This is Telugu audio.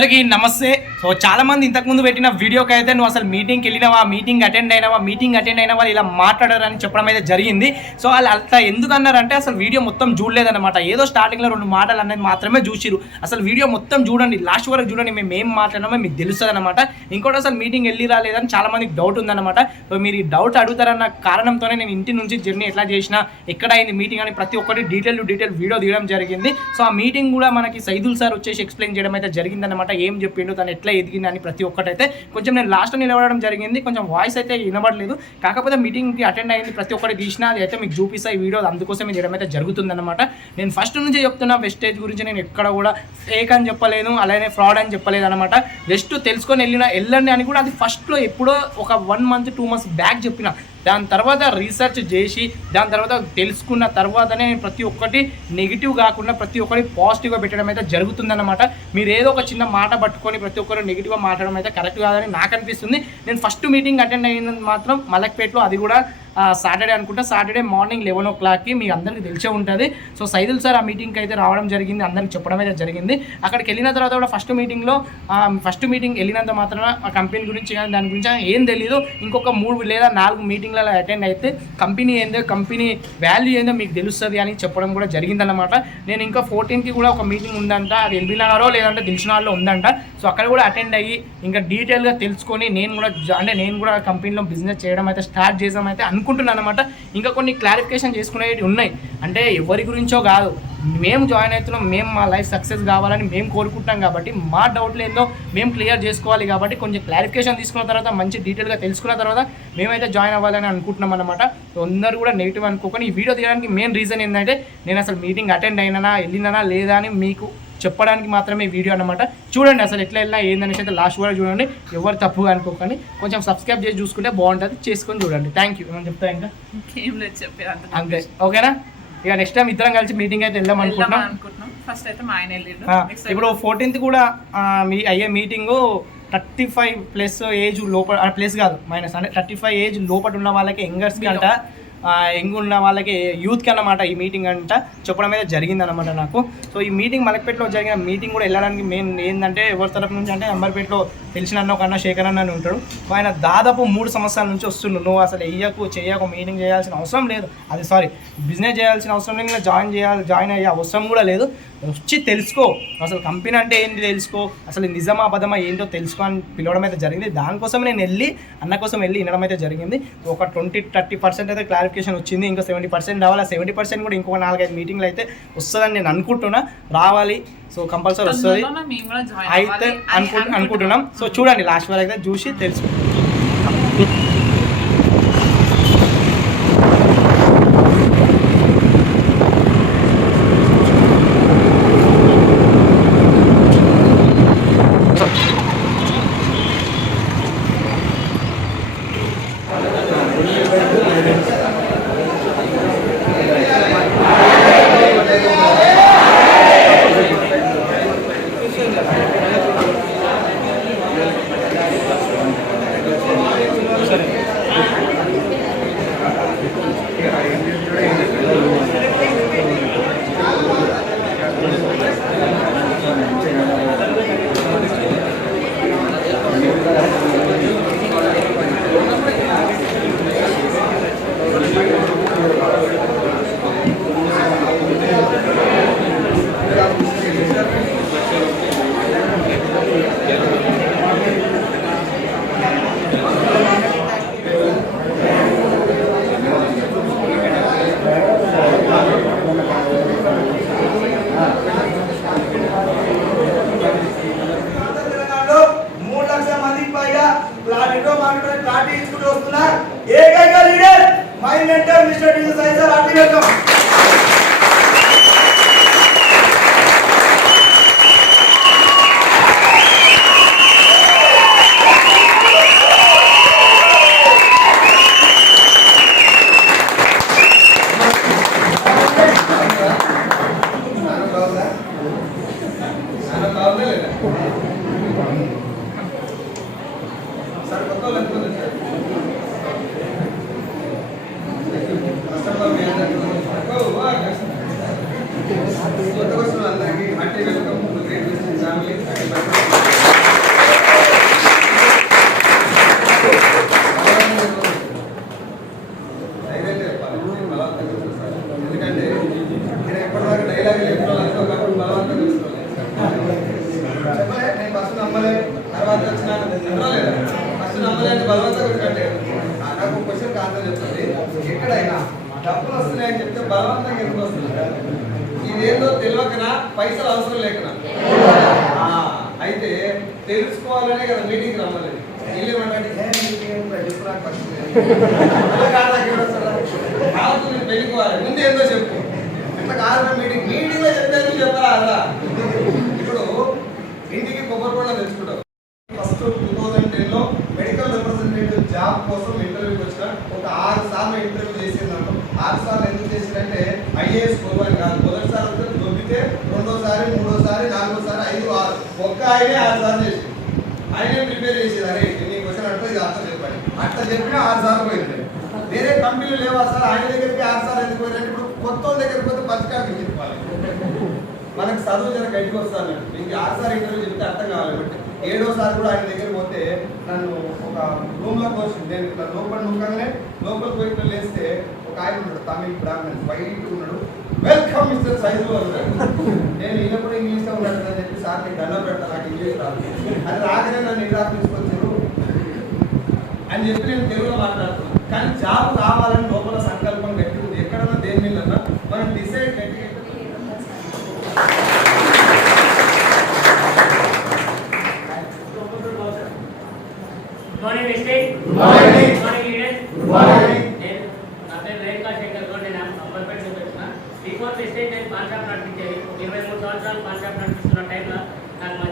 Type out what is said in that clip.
అందరికీ నమస్తే. సో చాలా మంది ఇంతకుముందు పెట్టిన వీడియోకి అయితే నువ్వు అసలు మీటింగ్కి వెళ్ళినావా మీటింగ్ అటెండ్ అయినావా మీటింగ్ అటెండ్ అయినా వాళ్ళు ఇలా మాట్లాడారని చెప్పడం అయితే జరిగింది. సో వాళ్ళు అట్లా ఎందుకు అన్నారంటే అసలు వీడియో మొత్తం చూడలేదన్నమాట. ఏదో స్టార్టింగ్లో రెండు మాటలు అనేది మాత్రమే చూసిరు అసలు వీడియో మొత్తం చూడండి లాస్ట్ వరకు చూడండి మేము ఏం మాట్లాడినామో మీకు తెలుస్తుంది అనమాట ఇంకోటి అసలు మీటింగ్ వెళ్ళి రాలేదని చాలా మందికి డౌట్ ఉందన్నమాట. సో మీరు ఈ డౌట్ అడుగుతారన్న కారణంతోనే నేను ఇంటి నుంచి జర్నీ ఎట్లా చేసినా ఎక్కడ అయింది మీటింగ్ అని ప్రతి ఒక్కటి డీటెయిల్ టు డీటెయిల్ వీడియో తీయడం జరిగింది. సో ఆ మీటింగ్ కూడా మనకి సైదుల్ సార్ వచ్చేసి ఎక్స్ప్లెయిన్ చేయడం అయితే జరిగిందన్నమాట ఏం చెప్పిండు తను ఎట్లా ఎదిగింది అని ప్రతి ఒక్కటైతే కొంచెం నేను లాస్ట్లో నిలబడడం జరిగింది కొంచెం వాయిస్ అయితే వినబడలేదు. కాకపోతే మీటింగ్కి అటెండ్ అయింది ప్రతి ఒక్కటి తీసినా అది అయితే మీకు చూపిస్తా ఈ వీడియో అందుకోసం చేయడం అయితే జరుగుతుందన్నమాట. నేను ఫస్ట్ నుంచి చెప్తున్నా వెస్టేజ్ గురించి నేను ఎక్కడ కూడా ఫేక్ అని చెప్పలేను అలానే ఫ్రాడ్ అని చెప్పలేదు అనమాట జస్ట్ తెలుసుకొని వెళ్ళిన వెళ్ళండి అని కూడా అది ఫస్ట్లో ఎప్పుడో ఒక one month two months back చెప్పిన. దాని తర్వాత రీసెర్చ్ చేసి దాని తర్వాత తెలుసుకున్న తర్వాతనే ప్రతి ఒక్కటి నెగిటివ్ కాకుండా ప్రతి ఒక్కటి పాజిటివ్గా పెట్టడం అయితే జరుగుతుందన్నమాట. మీరు ఏదో ఒక చిన్న మాట పట్టుకొని ప్రతి ఒక్కరు నెగిటివ్గా మాట్లాడడం అయితే కరెక్ట్ కాదని నాకు అనిపిస్తుంది. నేను ఫస్ట్ మీటింగ్ అటెండ్ అయ్యింది మాత్రం మలక్పేటలో అది కూడా సాటర్డే అనుకుంటా. సాటర్డే మార్నింగ్ లెవెన్ ఓ క్లాక్కి మీ అందరికీ తెలిసే ఉంటుంది. సో సైదుల్ సార్ ఆ మీటింగ్కి అయితే రావడం జరిగింది. అందరికి చెప్పడం అయితే జరిగింది. అక్కడికి వెళ్ళిన తర్వాత కూడా ఫస్ట్ మీటింగ్లో ఫస్ట్ మీటింగ్ వెళ్ళినంత మాత్రమే ఆ కంపెనీ గురించి కానీ దాని గురించి ఏం తెలియదు ఇంకొక మూడు లేదా నాలుగు మీటింగ్లలో అటెండ్ అయితే కంపెనీ ఏందో కంపెనీ వాల్యూ ఏందో మీకు తెలుస్తుంది అని చెప్పడం కూడా జరిగిందన్నమాట. నేను ఇంకా ఫోర్టీన్కి కూడా ఒక మీటింగ్ ఉందంట. అది ఎల్బీ నగరో లేదంటే దిల్సునాల్లో ఉందంట. సో అక్కడ కూడా అటెండ్ అయ్యి ఇంకా డీటెయిల్గా తెలుసుకొని నేను కూడా అంటే నేను కూడా కంపెనీలో బిజినెస్ చేయడం అయితే స్టార్ట్ చేసామైతే అయితే అనుకుంటున్నాను అనమాట ఇంకా కొన్ని క్లారిఫికేషన్ చేసుకునేవి ఉన్నాయి. అంటే ఎవరి గురించో కాదు. మేము జాయిన్ అవుతున్నాం మేము మా లైఫ్ సక్సెస్ కావాలని మేము కోరుకుంటాం కాబట్టి మా డౌట్లు ఏందో మేము క్లియర్ చేసుకోవాలి కాబట్టి కొంచెం క్లారిఫికేషన్ తీసుకున్న తర్వాత మంచి డీటెయిల్గా తెలుసుకున్న తర్వాత మేమైతే జాయిన్ అవ్వాలని అనుకుంటున్నాం అనమాట సో అందరూ కూడా నెగిటివ్ అనుకోకొని ఈ వీడియో తీయడానికి మెయిన్ రీజన్ ఏంటంటే నేను అసలు మీటింగ్ అటెండ్ అయినా వెళ్ళినానా లేదా అని మీకు చెప్పడానికి మాత్రమే వీడియో అనమాట చూడండి అసలు ఎట్లా వెళ్ళినా ఏందనేసి అయితే లాస్ట్ కూడా చూడండి. ఎవరు తప్పుగా అనుకోకండి. కొంచెం సబ్స్క్రైబ్ చేసి చూసుకుంటే బాగుంటుంది. చేసుకొని చూడండి. థ్యాంక్ యూ ఏమని చెప్తా ఇంకా? అంత ఓకేనా ఇక నెక్స్ట్ టైం ఇద్దరం కలిసి మీటింగ్ అయితే వెళ్దాం అనుకుంటున్నాం. ఫస్ట్ అయితే మా ఆయన ఇప్పుడు ఫోర్టీన్త్ కూడా మీ అయ్యే meeting thirty five plus age లోపల ప్లస్ కాదు. మైనస్ అంటే థర్టీ ఫైవ్ ఏజ్ లోపల ఉన్న వాళ్ళకి యంగర్స్కి అంట యంగ్ ఉన్న వాళ్ళకి యూత్కి అన్నమాట ఈ మీటింగ్ అంట. చెప్పడం అయితే జరిగిందనమాట నాకు. సో ఈ మీటింగ్ మలక్పేటలో జరిగిన మీటింగ్ కూడా వెళ్ళడానికి మెయిన్ ఏంటంటే ఎవరి తరపు నుంచి అంటే అంబర్పేటలో తెలిసిన అన్న ఒక అన్న శేఖర్ అన్న అని ఉంటాడు. ఆయన దాదాపు మూడు సంవత్సరాల నుంచి వస్తుండు. నువ్వు అసలు వెయ్యకు చేయకు మీటింగ్ చేయాల్సిన అవసరం లేదు. అది సారీ బిజినెస్ చేయాల్సిన అవసరం లేదు ఇంకా జాయిన్ చేయాలి జాయిన్ అయ్యే అవసరం కూడా లేదు. వచ్చి తెలుసుకో. అసలు కంపెనీ అంటే ఏంటి తెలుసుకో? అసలు నిజమా అబద్ధమా ఏంటో తెలుసుకో అని పిలవడం అయితే జరిగింది. దానికోసం నేను వెళ్ళి అన్న కోసం వెళ్ళి వినడం అయితే జరిగింది. ఒక ట్వంటీ థర్టీ పర్సెంట్ అయితే క్లారిఫికేషన్ వచ్చింది. ఇంకా సెవెంటీ పర్సెంట్ రావాలి. సెవెంటీ పర్సెంట్ కూడా ఇంకొక నాలుగైదు మీటింగ్లు అయితే వస్తుందని నేను అనుకుంటున్నా. రావాలి. సో కంపల్సరీ వస్తుంది. అయితే అనుకుంటున్నాం. సో చూడండి లాస్ట్ వరకు అయితే చూసి తెలుసు. I కొత్త వచ్చిన అందరికీ అంటే వెల్కమ్ గ్రేట్ విజన్ ఫ్యామిలీ ఎందుకంటే నేను ఎప్పటివరకు డైలాగ్ ఎప్పుడో అంతా ఒకప్పుడు బలవంతం చెప్పలే నేను ఫస్ట్ నమ్మలే తర్వాత వచ్చిన నమ్మలేదు డబ్బులు వస్తున్నాయని చెప్తే బలవంతంగా ఎప్పుడు వస్తుంది ఇదేందో తెలియకనా పైసలు అవసరం లేకనా? ఆ, అయితే తెలుసుకోవాలనే కదా మీటింగ్ రమ్మలేదు వీళ్ళు ఏమంటే "ఏ, మీకేం రా, చెప్పు నాకు ఫస్ట్. అలా కాదు నాకు ఎవరు వస్తారా? కాదు నేను పెళ్ళికోవాలి ముందు ఏందో చెప్పు. కాదు మీటింగ్ మీటింగ్. లో చెప్తే చెప్పరా అలా ఇప్పుడు ఇంటికి కొబ్బరి బొండం తెచ్చుకుంటావు ఫస్ట్ టూ థౌసండ్ టెన్లో మెడికల్ రిప్రజెంటేటివ్ జాబ్ కోసం ఇంటర్వ్యూకి వచ్చిన ఒక ఆరు సార్లు ఇంటర్వ్యూ చేసిందంట ఆరు సార్లు ఎందుకు చేసిందంటే ఐఏఎస్ కొలువని కాదు మొదటిసారి వస్తే దొబ్బితే రెండోసారి మూడోసారి నాలుగోసారి ఐదు ఆరు ఒక్క ఆయనే ఆరు సార్లు చేసి ఆయనే ప్రిపేర్ చేసేది. అరే నీ క్వశ్చన్ అంటే ఇది అర్థం చెప్పాలి అట్లా చెప్పినా ఆరు సార్లు పోయింది. వేరే కంపెనీలు లేవా సార్? ఆయన దగ్గరికి ఆరు సార్లు ఎందుకు పోయినా ఇప్పుడు కొత్త దగ్గరికి పోతే పచ్చికాకి చెప్పాలి? మనకు చదువు జర గట్టిగా వస్తాను మీకు ఆరుసారి ఇంటర్వ్యూ చెప్తే అర్థం కావాలి. ఏడో ఏడోసారి కూడా ఆయన దగ్గర పోతే నన్ను ఒక రూమ్లో నేను ఇట్లా లోపల నూకగానే లోపల పోయి లేస్తే ఒక ఆయన ఉన్నాడు తమిళ్ బ్రాహ్మణ్ వైట్ ఉన్నాడు. వెల్కమ్ మిస్టర్ సైజు అన్నాడు నేను ఈయన కూడా ఇంగ్లీష్లో ఉన్నాడు అని చెప్పి సార్ నీకు దండం పెడతా నాకు ఇంగ్లీష్ రాదు అది రాకనే నన్ను ఇరాక్ తీసుకొచ్చారు అని చెప్పి నేను తెలుగులో మాట్లాడుతున్నాను కానీ జాబ్ కావాలని లోపల సంకల్పం గట్టి ఉంది ఎక్కడన్నా దేని మీద మనం decide morning mistake Morning. Morning leaders Morning. నేను నా పేరు రేణుకా శంకర్ గౌడ్ నేను అంబర్పేట నుంచి వచ్చిన బిఫోర్ మిస్టేక్ నేను పాన్ షాప్ నడిపించేది ఇరవై మూడు సంవత్సరాలు పాన్ నడిపిస్తున్న టైంలో. నాకు